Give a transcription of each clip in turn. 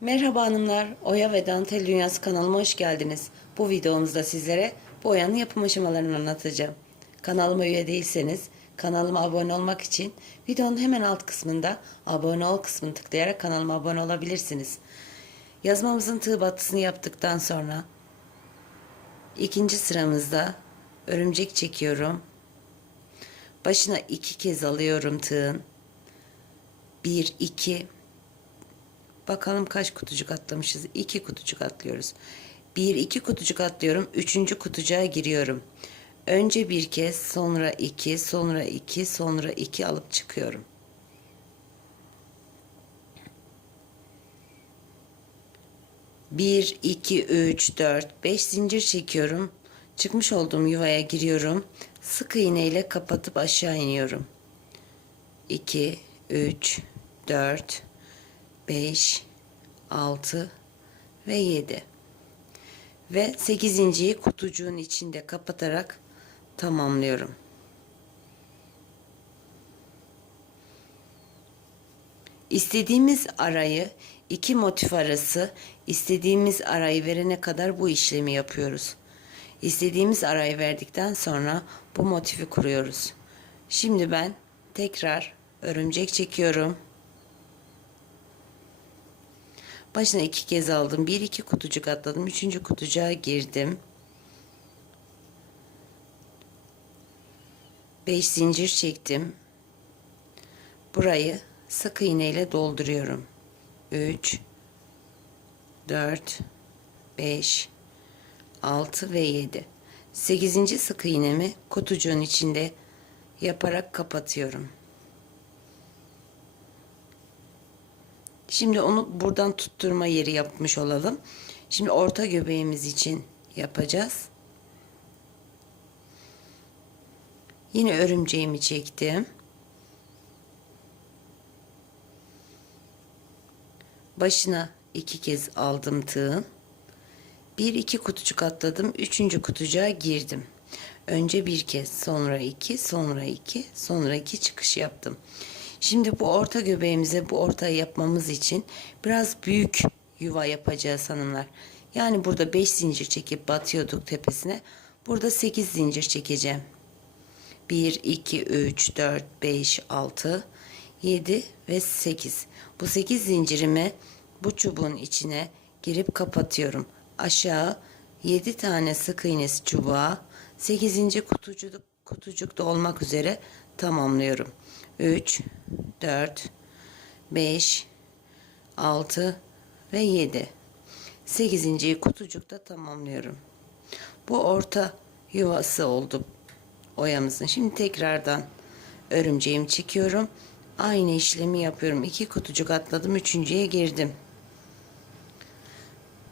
Merhaba hanımlar, Oya ve Dantel Dünyası kanalıma hoş geldiniz. Bu videomuzda sizlere bu oyanın yapım aşamalarını anlatacağım. Kanalıma üye değilseniz kanalıma abone olmak için videonun hemen alt kısmında abone ol kısmını tıklayarak kanalıma abone olabilirsiniz. Yazmamızın tığ battısını yaptıktan sonra ikinci sıramızda örümcek çekiyorum. Başına iki kez alıyorum tığın. Bir, iki, Bakalım kaç kutucuk atlamışız. İki kutucuk atlıyoruz. Bir iki kutucuk atlıyorum. Üçüncü kutucuğa giriyorum. Önce bir kez sonra iki sonra iki sonra iki alıp çıkıyorum. Bir, iki, üç, dört, beş zincir çekiyorum. Çıkmış olduğum yuvaya giriyorum. Sık iğne ile kapatıp aşağı iniyorum. 2, 3, 4, 5, 6 ve 7. Ve 8. kutucuğun içinde kapatarak tamamlıyorum. İstediğimiz arayı iki motif arası istediğimiz arayı verene kadar bu işlemi yapıyoruz. İstediğimiz arayı verdikten sonra bu motifi kuruyoruz. Şimdi ben tekrar örümcek çekiyorum. Başına iki kez aldım. Bir iki kutucuk atladım. Üçüncü kutucuğa girdim. Beş zincir çektim. Burayı sık iğne ile dolduruyorum. Üç, dört, beş, altı ve yedi. Sekizinci sık iğnemi kutucuğun içinde yaparak kapatıyorum. Şimdi onu buradan tutturma yeri yapmış olalım. Şimdi orta göbeğimiz için yapacağız. Yine örümceğimi çektim. Başına iki kez aldım tığın. Bir iki kutucuk atladım. Üçüncü kutucuğa girdim. Önce bir kez, sonra iki, sonra iki, sonra iki çıkış yaptım. Şimdi bu orta göbeğimize bu ortayı yapmamız için biraz büyük yuva yapacağız hanımlar. Yani burada 5 zincir çekip batıyorduk tepesine. Burada 8 zincir çekeceğim. 1, 2, 3, 4, 5, 6, 7 ve 8. Bu 8 zincirimi bu çubuğun içine girip kapatıyorum. Aşağı 7 tane sık iğnesi çubuğa 8. kutucuk, kutucukta olmak üzere tamamlıyorum. 3, 4, 5, 6 ve 7. 8. kutucukta tamamlıyorum. Bu orta yuvası oldu oyamızın. Şimdi tekrardan örümceğimi çekiyorum. Aynı işlemi yapıyorum. 2 kutucuk atladım. Üçüncüye girdim.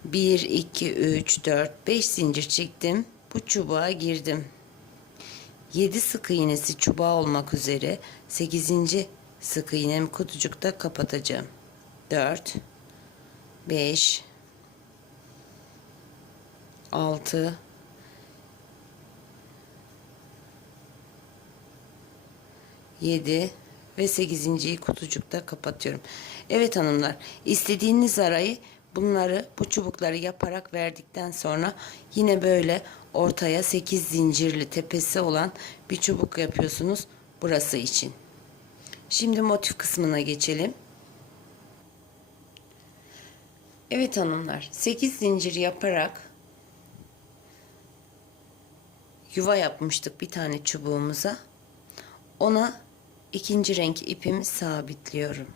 1, 2, 3, 4, 5 zincir çektim. Bu çubuğa girdim. 7 sık iğnesi çubuğa olmak üzere 8. sık iğnemi kutucukta kapatacağım. 4 5 6 7 ve 8.yi kutucukta kapatıyorum. Evet hanımlar, istediğiniz arayı bunları bu çubukları yaparak verdikten sonra yine böyle ortaya 8 zincirli tepesi olan bir çubuk yapıyorsunuz burası için. Şimdi motif kısmına geçelim. Evet hanımlar 8 zincir yaparak yuva yapmıştık bir tane çubuğumuza. Ona ikinci renk ipimi sabitliyorum.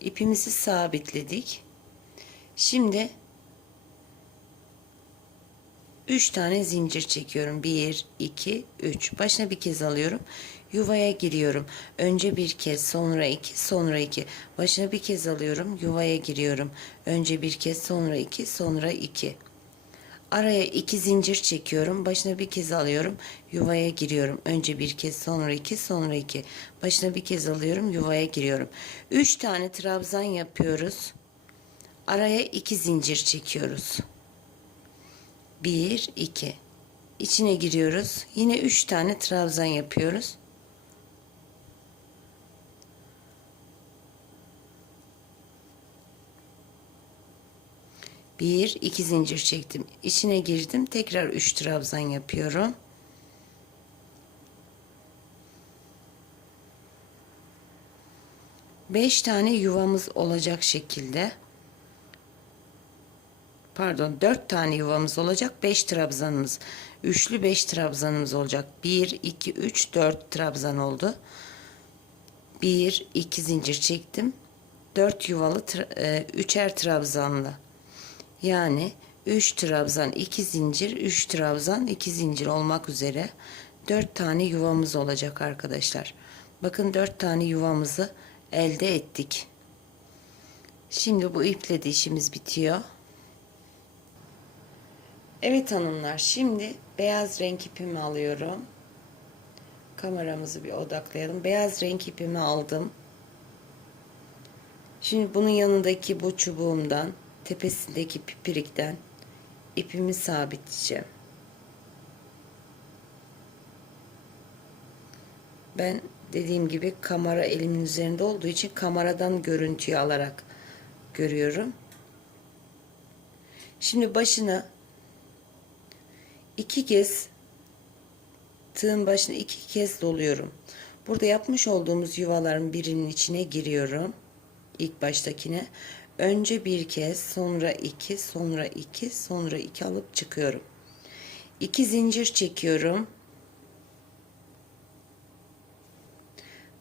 İpimizi sabitledik. Şimdi 3 tane zincir çekiyorum. 1, 2, 3. Başına bir kez alıyorum. Yuvaya giriyorum. Önce bir kez, sonra iki, sonra iki. Başına bir kez alıyorum. Yuvaya giriyorum. Önce bir kez, sonra iki, sonra iki. Araya iki zincir çekiyorum. Başına bir kez alıyorum. Yuvaya giriyorum. Önce bir kez, sonra iki, sonra iki. Başına bir kez alıyorum. Yuvaya giriyorum. Üç tane trabzan yapıyoruz. Araya iki zincir çekiyoruz. 1 2 içine giriyoruz. Yine 3 tane trabzan yapıyoruz. Bir iki zincir çektim. İçine girdim. Tekrar 3 trabzan yapıyorum. Beş tane yuvamız olacak şekilde. Pardon, dört tane yuvamız olacak. Beş trabzanımız. Üçlü beş trabzanımız olacak. Bir, iki, üç, dört trabzan oldu. Bir, iki zincir çektim. Dört yuvalı, e, üçer trabzanlı. Yani 3 trabzan 2 zincir 3 trabzan 2 zincir olmak üzere 4 tane yuvamız olacak arkadaşlar. Bakın 4 tane yuvamızı elde ettik. Şimdi bu iple de işimiz bitiyor. Evet hanımlar şimdi beyaz renk ipimi alıyorum. Kameramızı bir odaklayalım. Beyaz renk ipimi aldım. Şimdi bunun yanındaki bu çubuğumdan tepesindeki pipirikten ipimi sabitleyeceğim. Ben dediğim gibi kamera elimin üzerinde olduğu için kameradan görüntüyü alarak görüyorum. Şimdi başına iki kez tığın başına iki kez doluyorum. Burada yapmış olduğumuz yuvaların birinin içine giriyorum. İlk baştakine. Önce bir kez, sonra iki, sonra iki, sonra iki alıp çıkıyorum. İki zincir çekiyorum.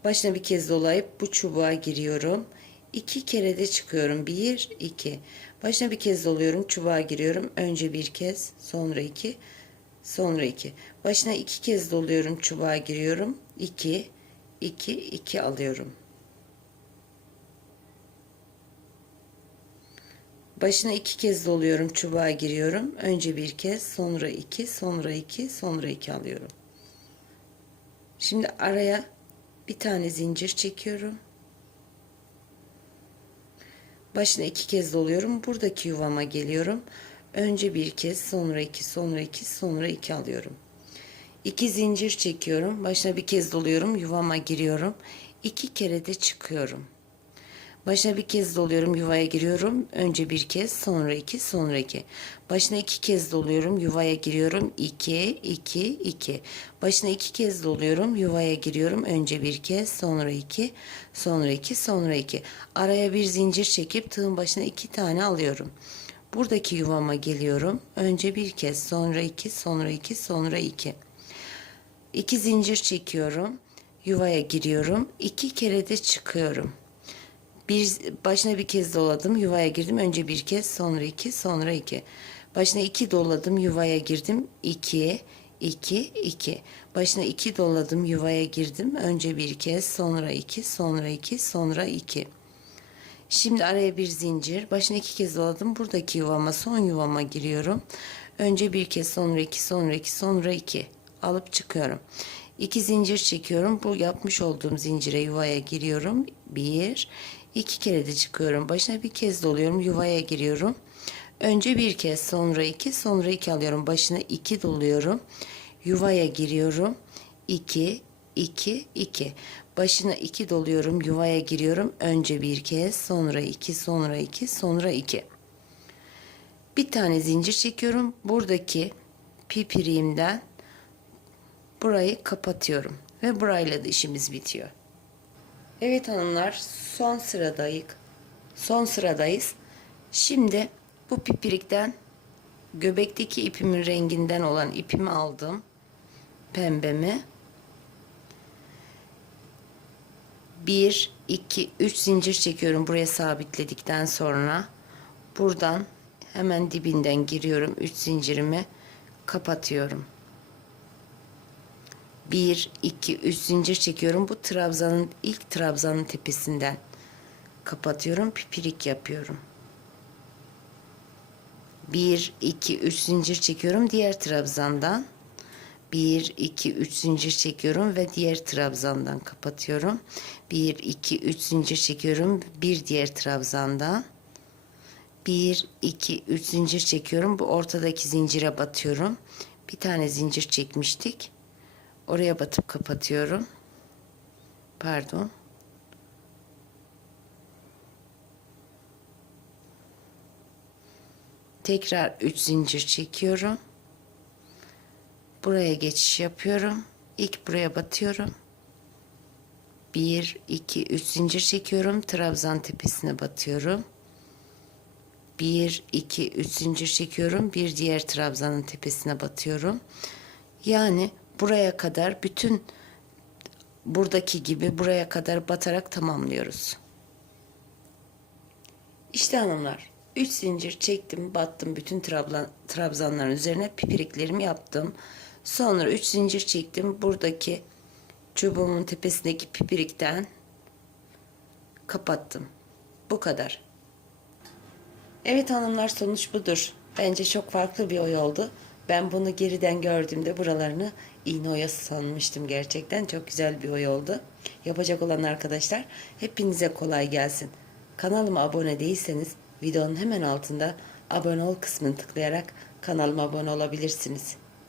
Başına bir kez dolayıp bu çubuğa giriyorum. İki kere de çıkıyorum. Bir, iki. Başına bir kez doluyorum. Çubuğa giriyorum. Önce bir kez, sonra iki, sonra iki. Başına iki kez doluyorum. Çubuğa giriyorum. İki, iki, iki alıyorum. Başına iki kez doluyorum. Çubuğa giriyorum. Önce bir kez, sonra iki, sonra iki, sonra iki alıyorum. Şimdi araya bir tane zincir çekiyorum. Başına iki kez doluyorum. Buradaki yuvama geliyorum. Önce bir kez, sonra iki, sonra iki, sonra iki alıyorum. İki zincir çekiyorum. Başına bir kez doluyorum. Yuvama giriyorum. İki kere de çıkıyorum. Başına bir kez doluyorum, yuvaya giriyorum. Önce bir kez, sonra iki, sonra iki. Başına iki kez doluyorum, yuvaya giriyorum. İki, iki, iki. Başına iki kez doluyorum, yuvaya giriyorum. Önce bir kez, sonra iki, sonra iki, sonra iki. Araya bir zincir çekip tığın başına iki tane alıyorum. Buradaki yuvama geliyorum. Önce bir kez, sonra iki, sonra iki, sonra iki. İki zincir çekiyorum. Yuvaya giriyorum. İki kere de çıkıyorum. Bir başına bir kez doladım, yuvaya girdim. Önce bir kez, sonra iki, sonra iki. Başına iki doladım, yuvaya girdim. İki, iki, iki. Başına iki doladım, yuvaya girdim. Önce bir kez, sonra iki, sonra iki, sonra iki. Şimdi araya bir zincir. Başına iki kez doladım. Buradaki yuvama, son yuvama giriyorum. Önce bir kez, sonra iki, sonra iki, sonra iki. Alıp çıkıyorum. İki zincir çekiyorum. Bu yapmış olduğum zincire yuvaya giriyorum. Bir, iki kere de çıkıyorum. Başına bir kez doluyorum. Yuvaya giriyorum. Önce bir kez, sonra iki, sonra iki alıyorum. Başına iki doluyorum. Yuvaya giriyorum. İki, iki, iki. Başına iki doluyorum. Yuvaya giriyorum. Önce bir kez, sonra iki, sonra iki, sonra iki. Bir tane zincir çekiyorum. Buradaki pipiriğimden burayı kapatıyorum ve burayla da işimiz bitiyor. Evet hanımlar son sıradayız. Son sıradayız. Şimdi bu pipirikten göbekteki ipimin renginden olan ipimi aldım. Pembemi. 1 2 3 zincir çekiyorum buraya sabitledikten sonra buradan hemen dibinden giriyorum 3 zincirimi kapatıyorum. 1 2 3 zincir çekiyorum. Bu trabzanın ilk trabzanın tepesinden kapatıyorum. Pipirik yapıyorum. 1 2 3 zincir çekiyorum diğer trabzandan. 1 2 3 zincir çekiyorum ve diğer trabzandan kapatıyorum. 1 2 3 zincir çekiyorum bir diğer trabzandan. 1 2 3 zincir çekiyorum. Bu ortadaki zincire batıyorum. Bir tane zincir çekmiştik. Oraya batıp kapatıyorum. Pardon. Tekrar 3 zincir çekiyorum. Buraya geçiş yapıyorum. İlk buraya batıyorum. 1 2 3 zincir çekiyorum. Trabzan tepesine batıyorum. 1 2 3 zincir çekiyorum. Bir diğer trabzanın tepesine batıyorum. Yani buraya kadar bütün buradaki gibi buraya kadar batarak tamamlıyoruz. İşte hanımlar 3 zincir çektim battım bütün trablan, trabzanların üzerine pipiriklerimi yaptım. Sonra 3 zincir çektim buradaki çubuğumun tepesindeki pipirikten kapattım. Bu kadar. Evet hanımlar sonuç budur. Bence çok farklı bir oy oldu. Ben bunu geriden gördüğümde buralarını iğne oyası sanmıştım gerçekten. Çok güzel bir oy oldu. Yapacak olan arkadaşlar hepinize kolay gelsin. Kanalıma abone değilseniz videonun hemen altında abone ol kısmını tıklayarak kanalıma abone olabilirsiniz.